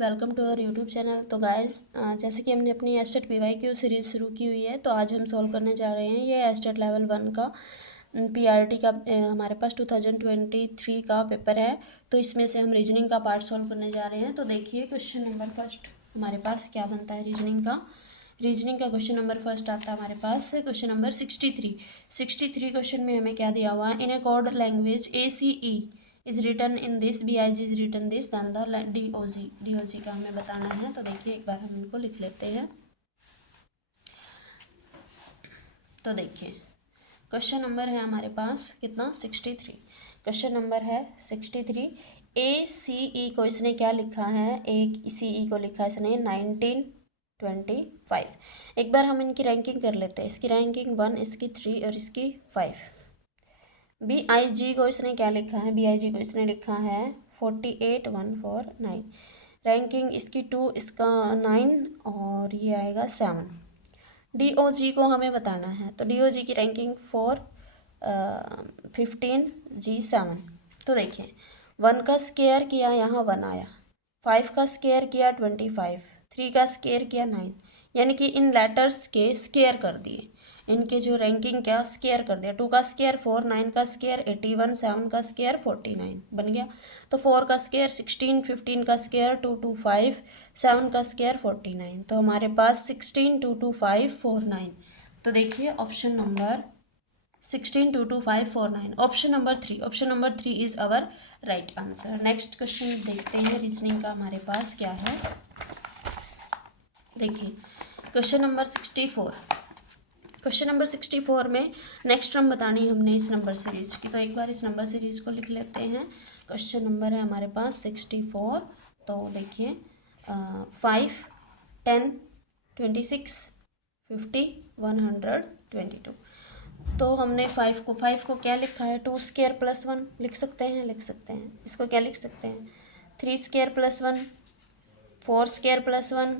Welcome to our YouTube channel. तो guys, जैसे कि हमने अपनी एस्टेट PYQ सीरीज़ शुरू की हुई है, तो आज हम सॉल्व करने जा रहे हैं ये एस्टेट लेवल 1 का PRT का हमारे पास 2023 का पेपर है। तो इसमें से हम रीजनिंग का पार्ट सॉल्व करने जा रहे हैं। तो देखिए क्वेश्चन नंबर फर्स्ट हमारे पास क्या बनता है। रीजनिंग का क्वेश्चन नंबर फर्स्ट आता है हमारे पास क्वेश्चन नंबर 63 क्वेश्चन में हमें क्या दिया हुआ है। In a code language ACE is written in this, BIG is written this, then the DOG का हमें बताना है। तो देखिए एक बार हम इनको लिख लेते हैं। तो देखिए क्वेश्चन नंबर है हमारे पास कितना 63। क्वेश्चन नंबर है 63। ACE को इसने क्या लिखा है, ACE को लिखा है इसने 1925। एक बार हम इनकी रैंकिंग कर लेते हैं। इसकी रैंकिंग 1, इसकी 3 और इसकी 5। BIG को इसने क्या लिखा है, BIG को इसने लिखा है 48,149। रैंकिंग इसकी 2, इसका 9 और ये आएगा 7। DOG को हमें बताना है, तो DOG की रैंकिंग 4, 15, G 7। तो देखिए 1 का स्केयर किया, यहाँ 1 आया। 5 का स्केयर किया 25, 3 का स्केयर किया 9, यानी कि इन लेटर्स के स्केयर कर दिए। इनके जो रैंकिंग क्या स्केयर कर दिया। 2 का स्केयर 4, 9 का स्केयर 81, 7 का स्केयर 49 बन गया। तो 4 का स्केयर 16, 15 का स्केयर 225, 7 का स्केयर 49। तो हमारे पास 16, 225, 49। तो देखिए option number 16, 225, 49, option number 3 is our right answer. Next question देखते हैं रीजनिंग का हमारे पास क्या है। देखिए क्वेश्चन नंबर 64। क्वेश्चन नंबर 64 में नेक्स्ट टर्म बतानी है हमने इस नंबर सीरीज की। तो एक बार इस नंबर सीरीज को लिख लेते हैं। क्वेश्चन नंबर है हमारे पास 64। तो देखिए 5, 10, 26, 50, 122। तो हमने 5 को क्या लिखा है, 2 स्केयर प्लस 1 लिख सकते हैं। इसको क्या लिख सकते हैं, 3 स्केयर प्लस 1, 4 स्केयर प्लस 1,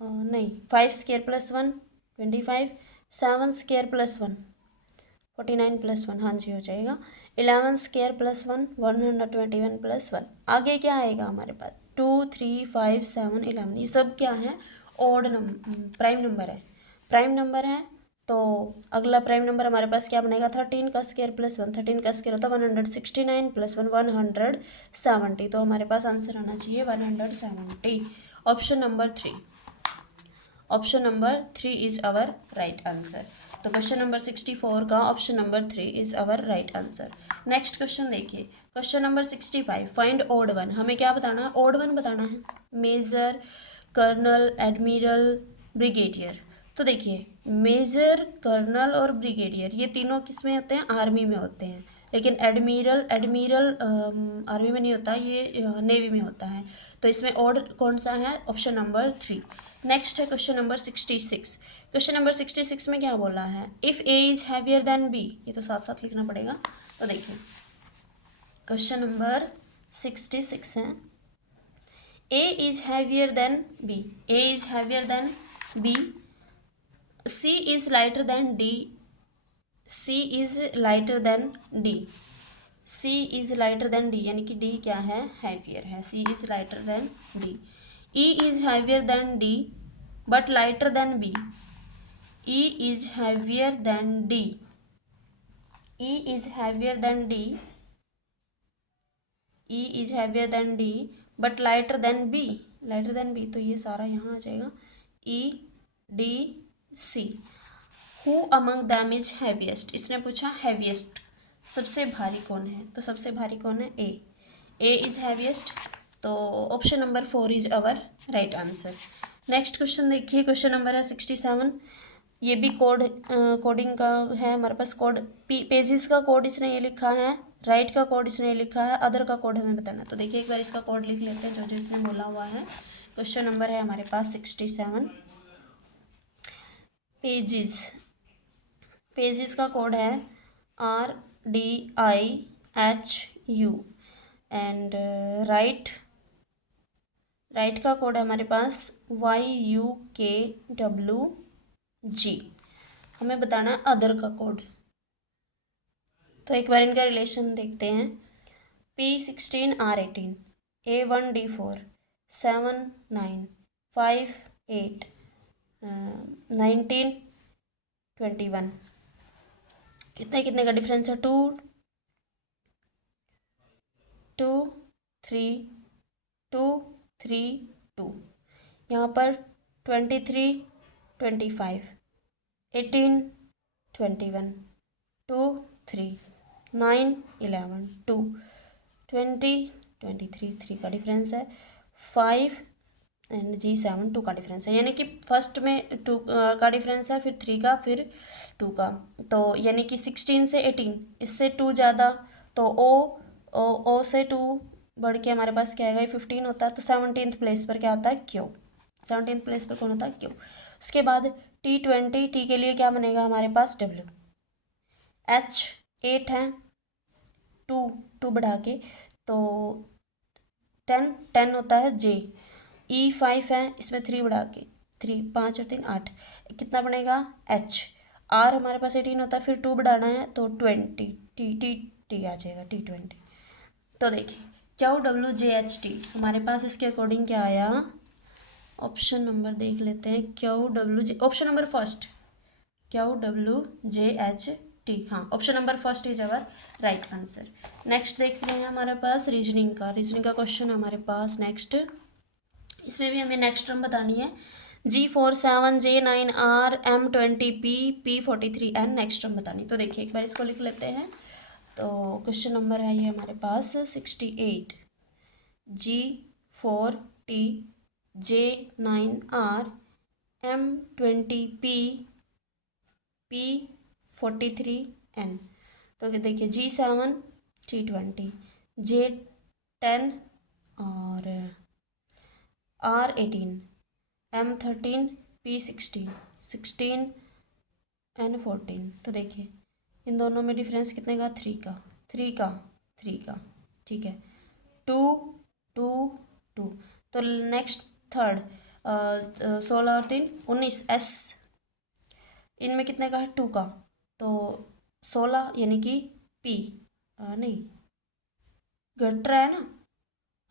नहीं 5 square plus 1, 25, 7 square plus 1, 49 plus 1, हाँ जी हो जाएगा। 11 स्केयर प्लस 1, 121 प्लस 1। आगे क्या आएगा हमारे पास, 2, 3, 5, 7, 11। ये सब क्या है, ऑड नंबर, प्राइम नंबर है। तो अगला प्राइम नंबर हमारे पास क्या बनेगा, 13 का स्केयर प्लस 1, 13 का स्केयर होता है 169 प्लस 1, 170। तो हमारे पास आंसर आना चाहिए 170, option number 3 is our right answer. तो क्वेश्चन नंबर 64 का option number 3 is our right answer. Next question देखिए, question number 65। Find odd one. हमें क्या बताना है, ऑड वन बताना है। Major, colonel, admiral, brigadier. तो देखिए मेजर, कर्नल और ब्रिगेडियर ये तीनों किस में होते हैं, आर्मी में होते हैं। लेकिन एडमिरल आर्मी में नहीं होता, ये नेवी में होता है। तो इसमें ऑड कौन सा है, ऑप्शन नंबर 3। नेक्स्ट है क्वेश्चन नंबर 66। क्वेश्चन नंबर 66 में क्या बोला है, if A is heavier than B. ये तो साथ साथ लिखना पड़ेगा। तो देखिए क्वेश्चन नंबर 66 है, A is heavier than B, A is heavier than B, C is lighter than D, C is lighter than D, C is lighter than D, यानी कि डी क्या है, हैवियर है। C is lighter than D. E is heavier than D but lighter than B, E is heavier than D, E is heavier than D, E is heavier than D but lighter than B, तो ये सारा यहाँ आ जाएगा E D C. Who among them is heaviest, इसने पूछा heaviest सबसे भारी कौन है। तो सबसे भारी कौन है, ए इज हैवीएस्ट। तो option number 4 is our right answer. Next question देखिए, क्वेश्चन नंबर है 67। ये भी कोडिंग का है हमारे पास। कोड पेजेस का कोड इसने ये लिखा है, राइट का कोड इसने लिखा है, अदर का कोड हमें बताना। तो देखिए एक बार इसका कोड लिख लेते हैं जो इसने बोला हुआ है। क्वेश्चन नंबर है हमारे पास 67। पेजेस का कोड है RDIHU एंड राइट का कोड है हमारे पास YUKWG। हमें बताना है अदर का कोड। तो एक बार इनका रिलेशन देखते हैं। P16 R18, A1 D4, 7 9 5 8 19 21। कितने कितने का डिफरेंस है? 2 2 3 2 3 2। यहाँ पर 23 25 18 21 2 3 9 11 2 20 23 3 का डिफरेंस है। 5 एंड जी 7 2 का डिफरेंस है, यानी कि फर्स्ट में 2 का डिफरेंस है, फिर 3 का, फिर 2 का। तो यानी कि 16 से 18, इससे 2 ज़्यादा, तो ओ से 2 बढ़ के हमारे पास क्या आएगा? 15 होता है। तो 17th प्लेस पर क्या होता है? क्यू। 17th प्लेस पर कौन होता है? क्यू। उसके बाद T20, टी के लिए क्या बनेगा हमारे पास? डब्ल्यू। H 8 है, 2 बढ़ा के, तो 10 होता है। J E 5 है, इसमें 3 बढ़ा के, 3 5 और 3 8, कितना बनेगा? H। R हमारे पास 18 होता है, फिर 2 बढ़ाना है तो 20, टी टी टी आ जाएगा, T20। तो देखिए QWJHT हमारे पास इसके अकॉर्डिंग क्या आया? ऑप्शन नंबर देख लेते हैं। QWJ, option number first, QWJHT, हाँ, option number first is our right answer. Next देख रहे हैं हमारे पास रीजनिंग का क्वेश्चन हमारे पास नेक्स्ट। इसमें भी हमें नेक्स्ट टर्म बतानी है। G47 J9R M20P P43N next term बतानी। तो देखिए एक बार इसको लिख लेते हैं। तो क्वेश्चन नंबर है ये हमारे पास 68, G40 J9R M20P P43N। तो देखिए G7 T20, J10 और R18, M13 P16 N14। तो देखिए इन दोनों में डिफरेंस कितने का? 3 का, ठीक है। 2 2 2। तो नेक्स्ट थर्ड 16 और 3 19 S, इनमें कितने का है? 2 का। तो 16 यानी कि P नहीं, घट रहा है ना,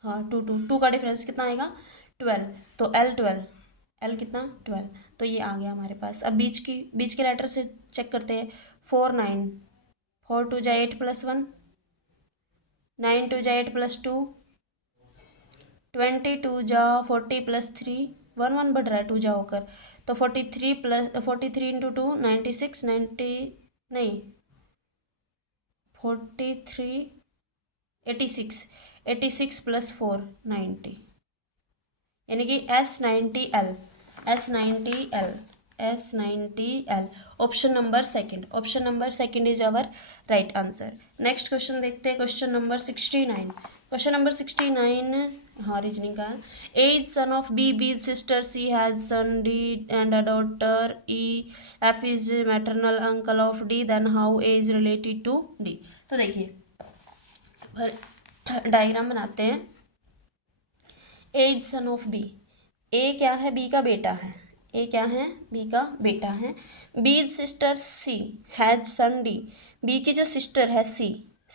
हाँ, 2 का डिफरेंस कितना आएगा? 12। तो L कितना? 12। तो ये आ गया हमारे पास। अब बीच के लेटर से चेक करते हैं। 4 9, 4 2 जा 8 + 1, 9 2 जा 8 + 2, 22 जा 40 + 3, 1 1 बढ़ रहा है 2 जा होकर। तो 43 इंटू 2 96, 90 नहीं 43 86, 86 + 4 90, यानी कि S90L। Option number second is our right answer. Next question देखते हैं, क्वेश्चन नंबर 69। हाँ, रीजनिंग का है। A is son of B, B sister, C has son D and a daughter E, F is maternal uncle of D, then how A is related to D. तो देखिए diagram बनाते हैं। A is son of B, A क्या है? B का बेटा है। ए क्या है? बी का बेटा है। B is sister C, has son D, B की जो सिस्टर है सी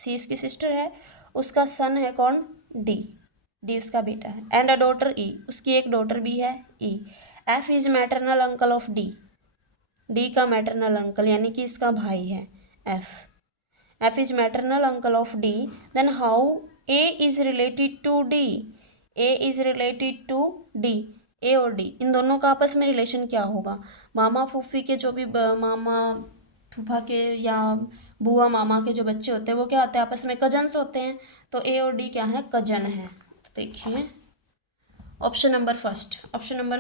इसकी सिस्टर है, उसका सन है कौन? डी उसका बेटा है। एंड अ डॉटर ई, उसकी एक डॉटर भी है E. F is maternal uncle of D का मैटरनल अंकल यानी कि इसका भाई है F is maternal uncle of D, then how A is related to D. A और डी इन दोनों का आपस में रिलेशन क्या होगा? मामा फूफी के जो भी मामा फूफा के या बुआ मामा के जो बच्चे होते हैं वो क्या होते हैं? आपस में कजन्स होते हैं। तो ए और डी क्या है? कजन है। तो देखिए option number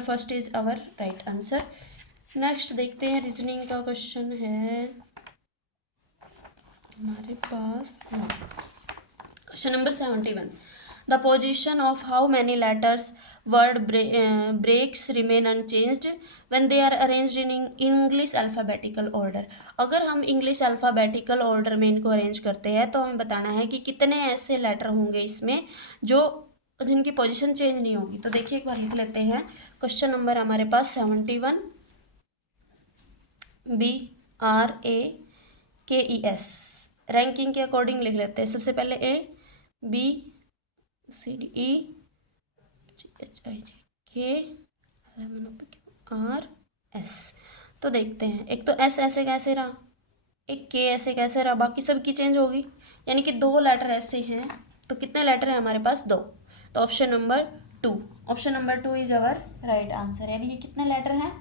first is our right answer. Next देखते हैं, रीजनिंग का क्वेश्चन है हमारे पास। Question number 71, the position of how many letters word breaks remain unchanged when they are arranged in English alphabetical order. अगर हम इंग्लिश अल्फ़ाबेटिकल ऑर्डर में इनको अरेंज करते हैं तो हमें बताना है कि कितने ऐसे लेटर होंगे इसमें जिनकी पोजीशन चेंज नहीं होगी। तो देखिए एक बार लिख लेते हैं। क्वेश्चन नंबर हमारे पास 71, BRAKES, रैंकिंग के अकॉर्डिंग लिख लेते हैं। सबसे पहले A, B, C, D, E, KHIGKLMNOPQRS। तो देखते हैं, एक तो S ऐसे कैसे रहा, एक K ऐसे कैसे रहा, बाकी सब की चेंज होगी, यानी कि 2 लेटर ऐसे हैं। तो कितने लेटर हैं हमारे पास? 2। तो option number 2, option number 2 is our right answer. यानी कि कितने लेटर हैं?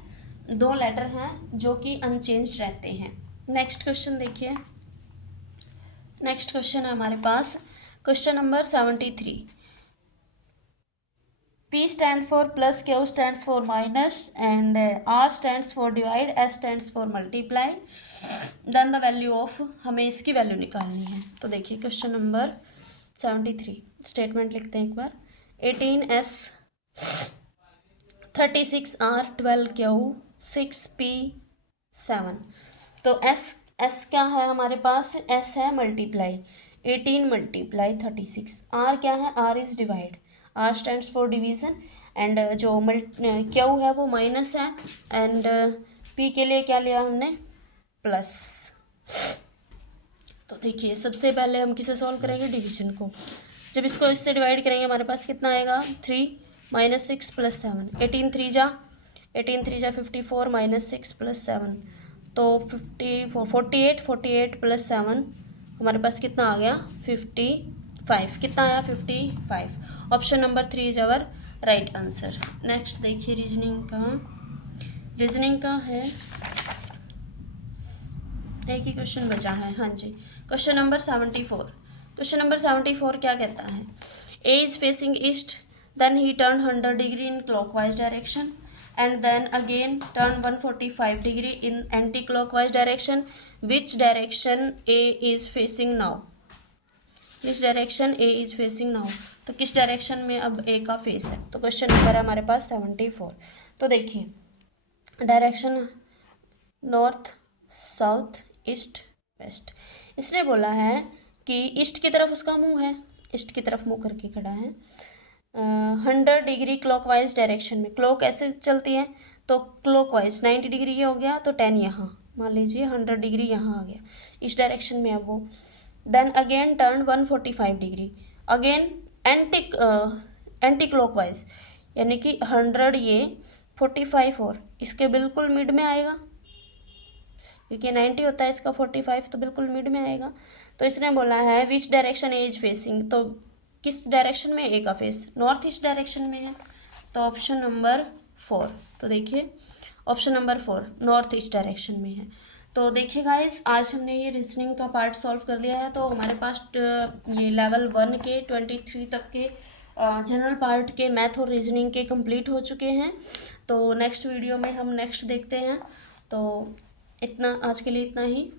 2 लेटर हैं जो कि अनचेंज्ड रहते हैं। नेक्स्ट क्वेश्चन देखिए, नेक्स्ट क्वेश्चन है हमारे पास question number 73। P stands for plus, Q stands for minus, and R stands for divide, S stands for multiply. Then the value of, हमें इसकी वैल्यू निकालनी है। तो देखिए क्वेश्चन नंबर 73, स्टेटमेंट लिखते हैं एक बार। 18S 36R 12Q 6P 7। तो S क्या है हमारे पास? S है मल्टीप्लाई, 18 मल्टीप्लाई 36। R क्या है? R is divide, R stands for division, and जो Q है वो माइनस है, एंड P के लिए क्या लिया हमने? प्लस। तो देखिए सबसे पहले हम किसे सॉल्व करेंगे? डिवीजन को। जब इसको इससे डिवाइड करेंगे हमारे पास कितना आएगा? 3 माइनस 6 प्लस 7। 18 3 जा 54 माइनस 6 प्लस 7, तो 48 48 प्लस 7 हमारे पास कितना आ गया? 55। कितना आया? 55। Option number 3 is our right answer. Next देखिए रीजनिंग का, रीजनिंग का है एक ही क्वेश्चन बचा है। हाँ जी, क्वेश्चन नंबर 74। क्वेश्चन नंबर 74 क्या कहता है? A is facing east, then he turn 100 degree in clockwise direction, and then again turn 145 degree in anti clockwise direction. Which direction A is facing now? Which direction A is facing now? तो किस direction में अब ए का face है? तो question number है हमारे पास 74। तो देखिए direction north, south, east, west. इसने बोला है कि ईस्ट की तरफ उसका मुंह है, ईस्ट की तरफ मुंह करके खड़ा है। 100 डिग्री क्लॉकवाइज डायरेक्शन में, क्लॉक ऐसे चलती है तो क्लॉकवाइज 90 डिग्री ये हो गया, तो 10 यहाँ मान लीजिए, 100 डिग्री यहाँ आ गया, इस डायरेक्शन में अब वो। Then again turn 145 degree, again anti clockwise, यानी कि 100 ये 45 और इसके बिल्कुल मिड में आएगा, क्योंकि 90 होता है इसका 45, तो बिल्कुल मिड में आएगा। तो इसने बोला है विच डायरेक्शन ए इज फेसिंग, तो किस डायरेक्शन में ए का फेस? नॉर्थ ईस्ट डायरेक्शन में है, तो ऑप्शन नंबर 4। तो देखिए option number 4 north east direction में है। तो देखिए गाइस, आज हमने ये रीजनिंग का पार्ट सॉल्व कर लिया है। तो हमारे पास ये लेवल 1 के 23 तक के जनरल पार्ट के मैथ और रीजनिंग के कंप्लीट हो चुके हैं। तो नेक्स्ट वीडियो में हम नेक्स्ट देखते हैं। तो इतना आज के लिए इतना ही।